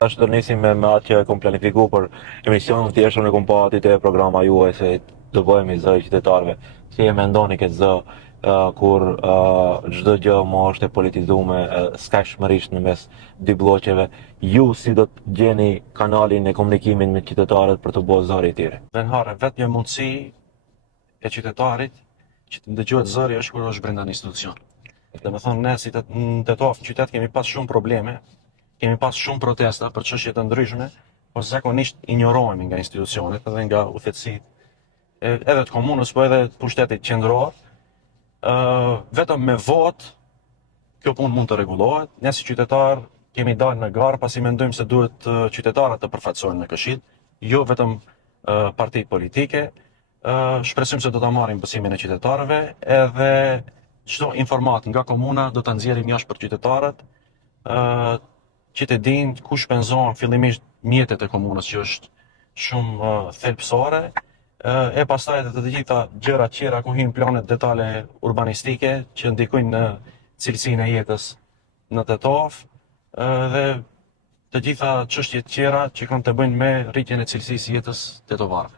Është të nisim me atë që e kom planifiku për emisionin tjetër në kom pa aty te programa juaj se do bëhemi zë i qytetarëve. Si e mendoni këtë zë kur çdo gjë më është e politizuar, s'ka shmërisht në mes dy bloqeve. Ju si do të gjeni kanalin e komunikimit me qytetarët për të bërë zëri i tyre? Venhare, vetë një mundësi e qytetarit që të ndëgjohet zëri është kur është brenda një institucion. Dhe me thonë, ne si në Tetov, në qytet kemi pas shumë probleme, kemi pas shumë protesta për çështje të ndryshme, por zakonisht injorohemi nga institucionet edhe nga udhëtësit, edhe të komunës, po edhe të pushtetit qendror. Vetëm me votë kjo punë mund të rregullohet. Ne si qytetar kemi dalë në garë pasi mendojmë se duhet qytetarët të përfaqësohen në Këshill, jo vetëm partitë politike. Shpresojmë se do ta marrim besimin e qytetarëve edhe çdo informatë nga komuna do ta nxjerrim jashtë për qytetarët, që të dinë ku shpenzohen fillimisht mjetet e komunës, që është shumë thelbësore, e pastaj edhe të gjitha gjërat tjera ku hin planet detale urbanistike që ndikojnë në cilësinë e jetës në Tetov, dhe të gjitha çështjet tjera që kanë të bëjnë me rritjen e cilësisë jetës tetovarëve.